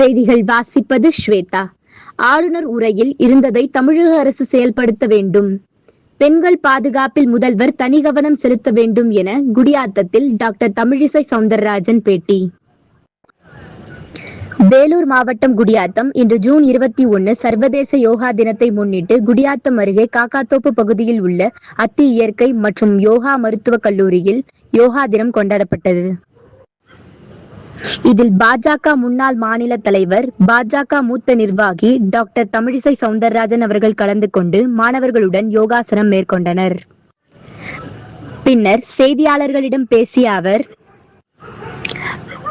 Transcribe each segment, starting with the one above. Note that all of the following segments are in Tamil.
செய்திகள் வாசிப்பது ஸ்வேதா. ஆளுநர் உரையில் இருந்ததை தமிழக அரசு செயல்படுத்த வேண்டும். பெண்கள் பாதுகாப்பில் முதல்வர் தனி கவனம் செலுத்த வேண்டும் என குடியாத்தத்தில் டாக்டர் தமிழிசை சவுந்தரராஜன் பேட்டி. வேலூர் மாவட்டம் குடியாத்தம் இன்று ஜூன் 21 சர்வதேச யோகா தினத்தை முன்னிட்டு குடியாத்தம் அருகே காக்காத்தோப்பு பகுதியில் உள்ள அத்தி இயற்கை மற்றும் யோகா மருத்துவக் கல்லூரியில் யோகா தினம் கொண்டாடப்பட்டது. இதில் பாஜக முன்னாள் மாநில தலைவர், பாஜக மூத்த நிர்வாகி டாக்டர் தமிழிசை சவுந்தரராஜன் அவர்கள் கலந்து கொண்டு மாணவர்களுடன் யோகாசனம் மேற்கொண்டனர். பின்னர் செய்தியாளர்களிடம் பேசிய அவர்,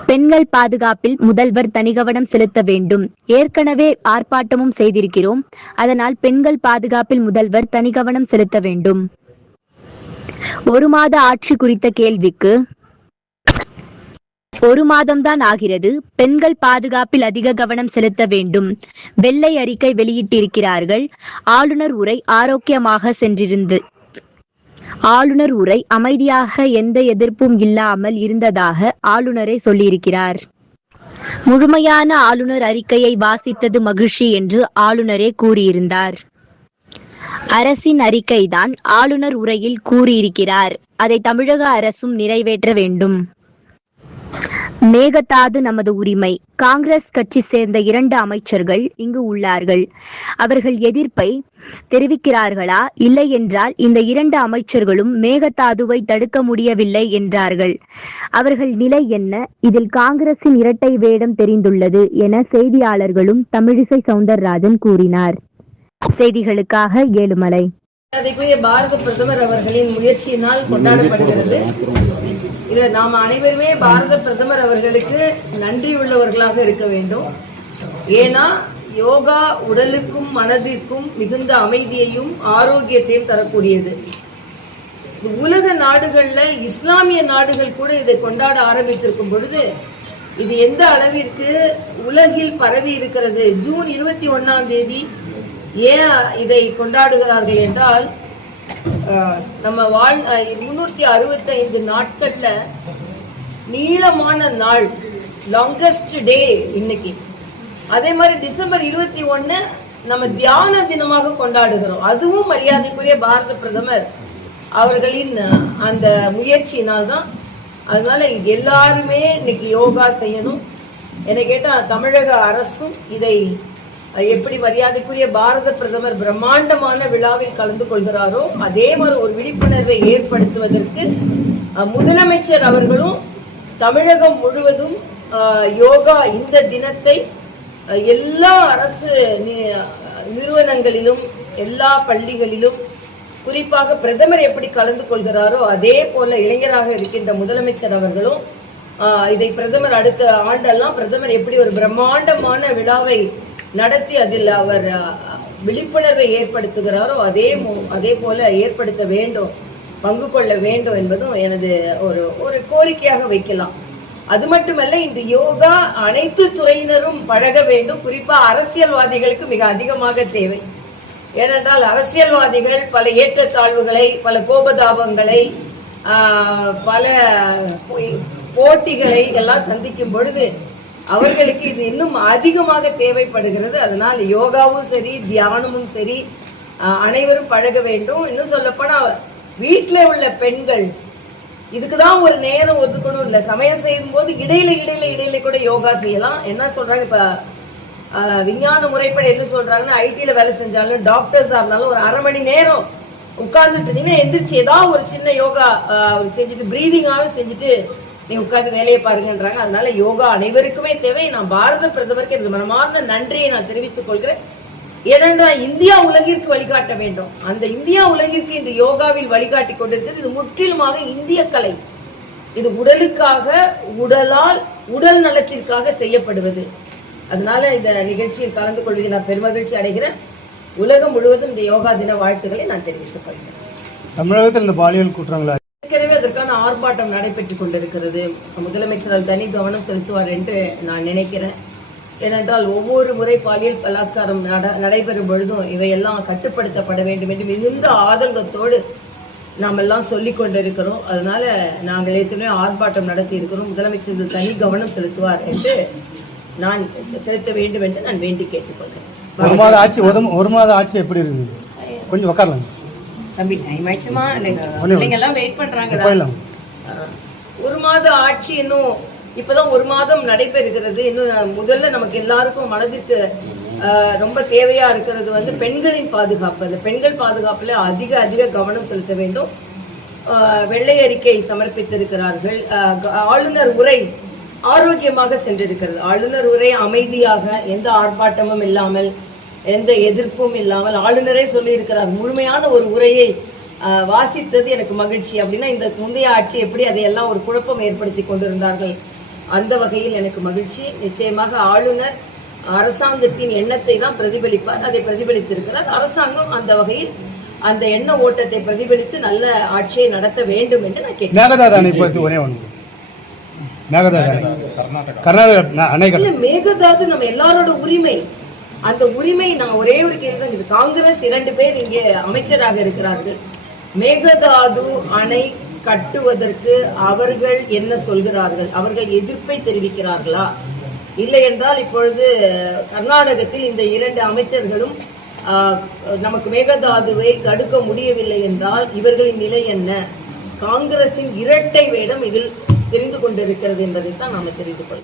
பெண்கள் பாதுகாப்பில் முதல்வர் தனி கவனம் செலுத்த வேண்டும். ஏற்கனவே ஆர்ப்பாட்டமும் செய்திருக்கிறோம். அதனால் பெண்கள் பாதுகாப்பில் முதல்வர் தனி கவனம் செலுத்த வேண்டும். 1 மாத ஆட்சி குறித்த கேள்விக்கு, 1 மாதம்தான் ஆகிறது. பெண்கள் பாதுகாப்பில் அதிக கவனம் செலுத்த வேண்டும். வெள்ளை அறிக்கை வெளியிட்டிருக்கிறார்கள். ஆளுநர் உரை ஆரோக்கியமாக சென்றிருந்து. ஆளுநர் உரை அமைதியாக எந்த எதிர்ப்பும் இல்லாமல் இருந்ததாக ஆளுநரே சொல்லியிருக்கிறார். முழுமையான ஆளுநர் அறிக்கையை வாசித்தது மகிழ்ச்சி என்று ஆளுநரே கூறியிருந்தார். அரசின் அறிக்கைதான் ஆளுநர் உரையில் கூறியிருக்கிறார். அதை தமிழக அரசும் நிறைவேற்ற வேண்டும். மேகதாது நமது உரிமை. காங்கிரஸ் கட்சி சேர்ந்த 2 அமைச்சர்கள் இங்கு உள்ளார்கள். அவர்கள் எதிர்ப்பை தெரிவிக்கிறார்களா? இல்லை என்றால் இந்த 2 அமைச்சர்களும் மேகதாதுவை தடுக்க முடியவில்லை என்றார்கள். அவர்கள் நிலை என்ன? இதில் காங்கிரசின் இரட்டை வேடம் தெரிந்துள்ளது என செய்தியாளர்களும் தமிழிசை சவுந்தரராஜன் கூறினார். செய்திகளுக்காக ஏழுமலை. பாரத பிரதமர் அவர்களின் முயற்சியினால் கொண்டாடப்படுகிறது. இதை நாம் அனைவருமே பாரத பிரதமர் அவர்களுக்கு நன்றி உள்ளவர்களாக இருக்க வேண்டும். ஏன்னா யோகா உடலுக்கும் மனதிற்கும் மிகுந்த அமைதியையும் ஆரோக்கியத்தையும் தரக்கூடியது. உலக நாடுகள்ல இஸ்லாமிய நாடுகள் கூட இதை கொண்டாட ஆரம்பித்திருக்கும் பொழுது இது எந்த அளவிற்கு உலகில் பரவி இருக்கிறது. ஜூன் 21ஆம் தேதி ஏன் இதை கொண்டாடுகிறார்கள் என்றால், நம்ம 365 நாட்கள்ல நீளமான நாள், லாங்கஸ்ட் டே இன்னைக்கு. அதே மாதிரி டிசம்பர் 21 நம்ம தியான தினமாக கொண்டாடுகிறோம். அதுவும் மரியாதைக்குரிய பாரத பிரதமர் அவர்களின் அந்த முயற்சியினால்தான். அதனால எல்லாருமே இன்னைக்கு யோகா செய்யணும். என்னை கேட்டா தமிழக அரசும் இதை எப்படி மரியாதைக்குரிய பாரத பிரதமர் பிரம்மாண்டமான விழாவில் கலந்து கொள்கிறாரோ அதே மாதிரி ஒரு விழிப்புணர்வை ஏற்படுத்துவதற்கு முதலமைச்சர் அவர்களும் தமிழகம் முழுவதும் யோகா இந்த தினத்தை எல்லா அரசு நிறுவனங்களிலும் எல்லா பள்ளிகளிலும் குறிப்பாக பிரதமர் எப்படி கலந்து கொள்கிறாரோ அதே போல இளைஞராக இருக்கின்ற முதலமைச்சர் அவர்களும் இதை பிரதமர் அடுத்த ஆண்டெல்லாம் பிரதமர் எப்படி ஒரு பிரம்மாண்டமான விழாவை நடத்தி அதில் அவர் விழிப்புணர்வை ஏற்படுத்துகிறாரோ அதே போல ஏற்படுத்த வேண்டும், பங்கு கொள்ள வேண்டும் என்பதும் எனது ஒரு கோரிக்கையாக வைக்கலாம். அது மட்டுமல்ல, இன்று யோகா அனைத்து துறையினரும் பழக வேண்டும். குறிப்பா அரசியல்வாதிகளுக்கு மிக அதிகமாக தேவை. ஏனென்றால் அரசியல்வாதிகள் பல ஏற்றத்தாழ்வுகளை, பல கோபதாபங்களை, பல போட்டிகளை எல்லாம் சந்திக்கும் பொழுது அவர்களுக்கு இது இன்னும் அதிகமாக தேவைப்படுகிறது. அதனால் யோகாவும் சரி, தியானமும் சரி அனைவரும் பழக வேண்டும். இன்னும் சொல்லப்போனா வீட்டில் உள்ள பெண்கள் இதுக்குதான் ஒரு நேரம் ஒதுக்கணும் இல்லை. சமையல் செய்யும் போது இடையில கூட யோகா செய்யலாம். என்ன சொல்றாங்க, இப்ப விஞ்ஞான முறைப்படி என்ன சொல்றாங்கன்னா, ஐடில வேலை செஞ்சாலும் டாக்டர்ஸா இருந்தாலும் ஒரு 1/2 மணி நேரம் உட்கார்ந்துட்டு எந்திரிச்சு ஏதாவது ஒரு சின்ன யோகா செஞ்சுட்டு பிரீதிங்காலும் செஞ்சுட்டு நீ உட்கார்ந்து வேலையை பாருங்கன்றாங்க. அதனால யோகா அனைவருக்குமே தேவை. நான் பாரத பிரதமருக்கு எனது மனமார்ந்த நன்றியை நான் தெரிவித்துக் கொள்கிறேன். ஏனென்றால் இந்தியா உலகிற்கு வழிகாட்ட வேண்டும். அந்த இந்தியா உலகிற்கு இந்த யோகாவில் வழிகாட்டி கொண்டிருக்கிறது. இது முற்றிலுமாக இந்திய கலை. இது உடலுக்காக, உடல் நலத்திற்காக செய்யப்படுவது. அதனால இந்த நிகழ்ச்சியில் கலந்து கொள்வதில் நான் பெருமகிழ்ச்சி அடைகிறேன். உலகம் முழுவதும் இந்த யோகா தின வாழ்த்துக்களை நான் தெரிவித்துக் கொள்கிறேன். தமிழகத்தில் இந்த பாலியல் குற்றங்களா ஏற்கனவே அதற்கான ஆர்ப்பாட்டம் நடைபெற்றுக் கொண்டிருக்கிறது. முதலமைச்சர் தனி கவனம் செலுத்துவார் என்று நான் நினைக்கிறேன். ஏனென்றால் ஒவ்வொரு முறை பாலியல் பலாத்காரம் நடைபெறும் பொழுதும் இவையெல்லாம் கட்டுப்படுத்தப்பட வேண்டும் என்று மிகுந்த ஆதங்கத்தோடு நாம் எல்லாம் சொல்லிக் கொண்டிருக்கிறோம். அதனால நாங்கள் ஏற்கனவே ஆர்ப்பாட்டம் நடத்தி இருக்கிறோம். முதலமைச்சர் தனி கவனம் செலுத்துவார் என்று நான் செலுத்த வேண்டும் என்று நான் வேண்டி கேட்டுக்கொள்கிறேன். ஒரு மாத ஆட்சி எப்படி இருக்குது? கொஞ்சம் உட்காரலாம் தம்பி, டைம் ஆயிடுச்சுமா, பிள்ளைங்க எல்லாம் வெயிட் பண்றாங்க. ஒரு மாத ஆட்சி இன்னும் இப்பதான் ஒரு மாதம் நடைபெறுகிறது. இன்னும் முதல்ல நமக்கு எல்லாருக்கும் மனதிற்கு ரொம்ப தேவையா இருக்கிறது வந்து பெண்களின் பாதுகாப்பு. அந்த பெண்கள் பாதுகாப்புல அதிக கவனம் செலுத்த வேண்டும். வெள்ளை அறிக்கை சமர்ப்பித்திருக்கிறார்கள். ஆளுநர் உரை ஆரோக்கியமாக சென்றிருக்கிறது. ஆளுநர் உரை அமைதியாக, எந்த ஆர்ப்பாட்டமும் இல்லாமல், எந்த எதிர்ப்பும் இல்லாமல் ஆளுநரே சொல்லி இருக்கிறார். முழுமையான ஒரு உரையை வாசித்தது எனக்கு மகிழ்ச்சி. அப்படின்னா இந்த முந்தைய ஆட்சி எப்படி அதையெல்லாம் ஒரு குழப்பம் ஏற்படுத்தி கொண்டிருந்தார்கள், அந்த வகையில் எனக்கு மகிழ்ச்சி. நிச்சயமாக ஆளுநர் அரசாங்கத்தின் எண்ணத்தை தான் பிரதிபலிப்பார், அதை பிரதிபலித்திருக்கிறார். அரசாங்கம் அந்த வகையில் அந்த எண்ண ஓட்டத்தை பிரதிபலித்து நல்ல ஆட்சியை நடத்த வேண்டும் என்று நான் கேட்கிறேன். மேகதாது நம்ம எல்லாரோட உரிமை. அந்த உரிமை நான் ஒரே ஒரு கேள்வி தான். காங்கிரஸ் 2 பேர் இங்கே அமைச்சராக இருக்கிறார்கள். மேகதாது அணை கட்டுவதற்கு அவர்கள் என்ன சொல்கிறார்கள்? அவர்கள் எதிர்ப்பை தெரிவிக்கிறார்களா? இல்லை என்றால் இப்பொழுது கர்நாடகத்தில் இந்த 2 அமைச்சர்களும் நமக்கு மேகதாதுவை தடுக்க முடியவில்லை என்றால் இவர்களின் நிலை என்ன? காங்கிரசின் இரட்டை வேடம் இதில் தெரிந்து கொண்டிருக்கிறது என்பதைத்தான் நாம தெரிந்து கொள்ளலாம்.